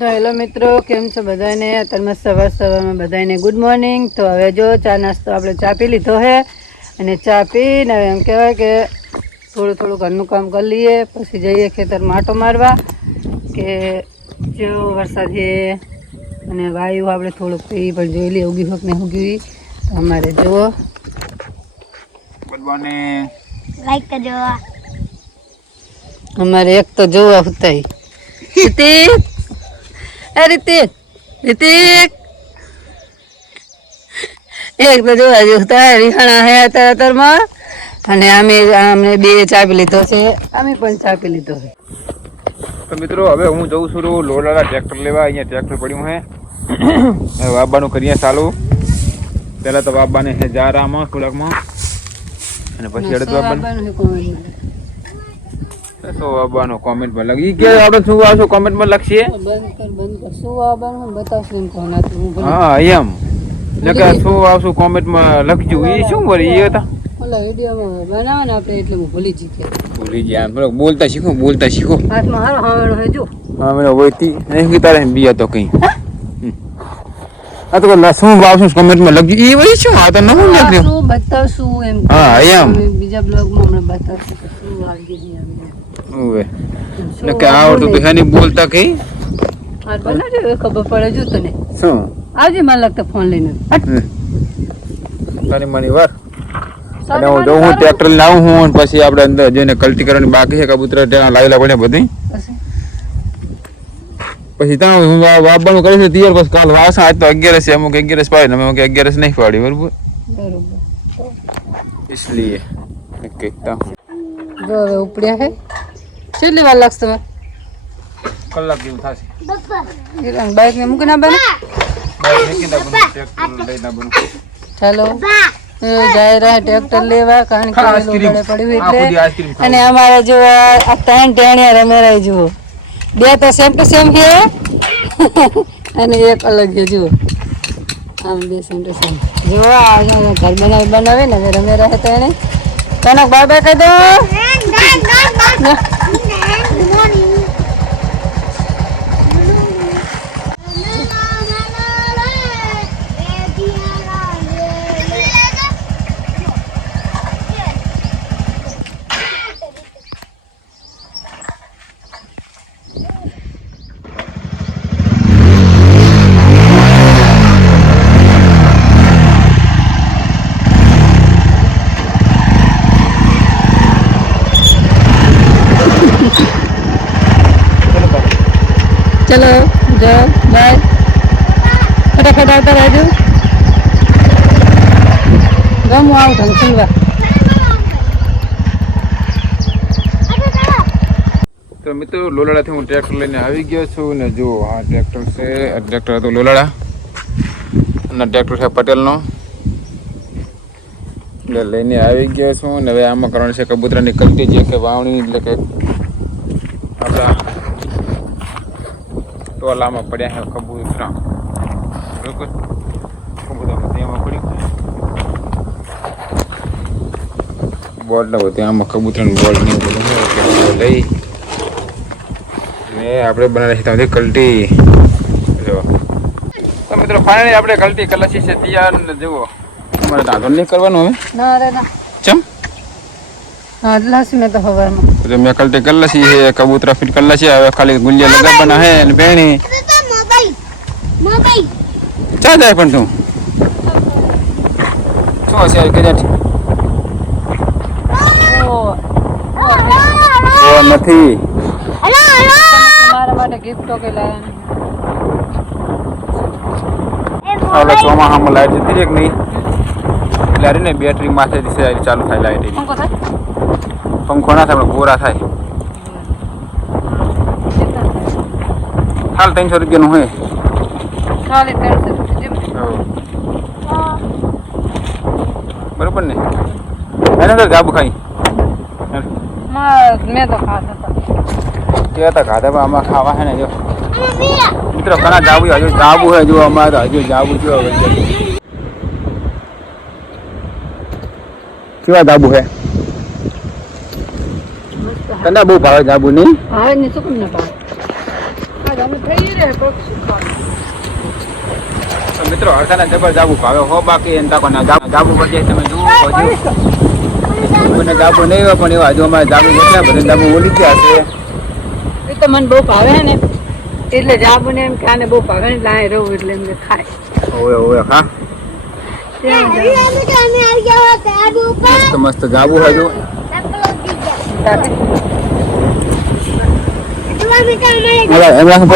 તો હેલો મિત્રો, કેમ છો બધાને? અત્યારમાં સવારમાં બધાને ગુડ મોર્નિંગ. તો હવે જો ચા નાસ્તો આપણે ચા પી લીધો છે અને ચા પીને એમ કહેવાય કે થોડું ઘરનું કામ કરી લઈએ, પછી જઈએ ખેતરમાં આંટો મારવા કે જેવો વરસાદ છે અને વાયુ આપણે થોડુંક એ પણ જોઈ લઈએ ઉગી હોક ને ઉગી. તો અમારે જુઓ ગુડ મોર્નિંગ, લાઈક કરજો. અમારે એક તો જોવા હતા રિતિક, રિતિક એક તો જોવા જોતા રિહાણા હે અત્યારમાં. અને અમે બે ચા પી લીધો છે, અમે પણ ચા પી લીધો છે. તો મિત્રો હવે હું જઉં છું લોલાડા ટ્રેક્ટર લેવા. અહીંયા ટ્રેક્ટર પડ્યું હે, હવે વાવવાનું કરીએ ચાલુ. પહેલાં તો વાવવાને છે જારામાં થોડાકમાં, અને પછી અડદ વાવવાનું. તો વાવવાનું કોમેન્ટમાં લખી કે આપણે શું વાવશું કોમેન્ટમાં લખીએ. બંધ કર શું આવવાનું બતાવશું એમ કોના. હા એમ કે શું વાવશું કોમેન્ટમાં લખજો. એ શું વળી એ હતા ઓલા વિડીયોમાં બનાવે ને આપણે એટલે હું ભૂલી ગયા. બોલતા શીખો. હાથમાં હારો હાવડો હે જો. હા મને વહીતી નહીં તારે બી હતો કંઈ. આ તો શું વાવશું કોમેન્ટમાં લખજો. એ વળી શું આ તો નવું લખ્યું. શું બતાવશું એમ. હા એમ બીજા બ્લોગમાં હમણાં બતાવશું કે શું આવી ગઈ ઓવે ને કે આવડતું તો હેની બોલતા કઈ આ બનાજો ખબર પડે જો તને. શું આવજે મને લાગતા ફોન લઈને. તારી મની વાર અને હું જો હું ટ્રેક્ટર લાવું હું અને પછી આપણે અંદર જઈને કલ્ટી કરવાની બાકી છે. કબૂતર ત્યાં લાવેલા પડે બધી. પછી ત્યાં હું વાવવાનું કરીશ તૈયાર. પછી કાલ વાસા આજ તો 11 છે, અમુક 11 પાડી ને અમુક 11 નહીં પાડી. બરોબર इसलिए કહેતા જો હવે ઉપડ્યા હે. કેટલી વાર લાગશે તમે? કલાક જેવું થશે. બાઈક ને મૂકી ના બને. ચાલો જાય રહ્યા ટ્રેક્ટર લેવા, કારણ કે પડ્યું એટલે. અને અમારે જો આ 3 ટેણિયા રમેરાય જુઓ. 2 તો સેમ ટુ સેમ છે અને એક અલગ છે જુઓ. આમ 2 સેમ ટુ સેમ જુઓ. આ ઘર બનાવે ને હવે રમેરા હતા એને. કનક બાય બાય કહી દો. चलो जाओ बाय. फटाफट આવતા રહેજો. ગમું આવું ધનસુલવા. તો મિત્રો લોલાડાથી હું ટ્રેક્ટર લઈને આવી ગયો છું ને જો આ ટ્રેક્ટર છે. આ ટ્રેક્ટર હતું લોલાડા અને ટ્રેક્ટર છે પટેલનો. એટલે લઈને આવી ગયો છું ને હવે આમાં કરવાનું છે કબૂતરાની કલ્ટી, જે કે વાવણી. એટલે કે આપણા ટોલામાં પડ્યા છે કબૂતરા. બરોબર કબૂતરા તેમાં પડ્યું બોર્ડ ન હોય આમાં કબૂતરાનું બોર્ડ નહીં બધું લઈ ને આપણે બનાવી ત્યાંથી કલ્ટી. જો તો મિત્રો ફાઇનલી આપણે કલ્ટી કલાસી છે તૈયાર ને જુઓ. તમારે ધાગો નહીં કરવાનું હવે? ના રે ના. ચમ? હા લાસી મેં તો હવારમાં. તો મેં કલ્ટી કલાસી છે, કબૂતરા ફિટ કલાસી. હવે ખાલી ગુંજિયા લગાવવાના હે અને બેણી. ચા જાય પણ તું શું હશે કદાચ નથી. મારા માટે ગિફ્ટો કે લાયા ઓલા ચોમાસામાં લાઈટ જતી રહે કે નહીં એટલે હારી ને બેટરી માથેથી ચાલુ થાય લાઈટ. પંખો ના થાય ગોરા થાય. હાલ 300 રૂપિયાનું હોય. બરોબર ને એને તો જાબુ ખાઈ મેં તો ખાધા ખાધા પણ આમાં ખાવા છે ને. જો મિત્રો ઘણા જાબુ હજુ જાબુ હે. જો અમારે હજુ જાબુ જો કેવા જાબુ હે. તને બહુ ભાવે જાબુ નહીં? ભાવે ને શું કેમ ના ભાવે? અમે થઈ રે પક્ષી તો મિત્રો હરસાના જબર જાબુ ભાવે હો બાકી એમ તાકો ના જાબુ પછી તમે જુઓ હજુ મને જાબુ નહીં હોય પણ એવા હજુ અમારે જાબુ કેટલા બધા જાબુ ઓલી ગયા છે એ તો મને બહુ ભાવે ને એટલે જાબુ ને એમ કે આને બહુ ભાવે ને લાય રહું એટલે એમ કે ખાય ઓવે ઓવે હા મસ્ત મસ્ત જાબુ હજુ એમ રાખો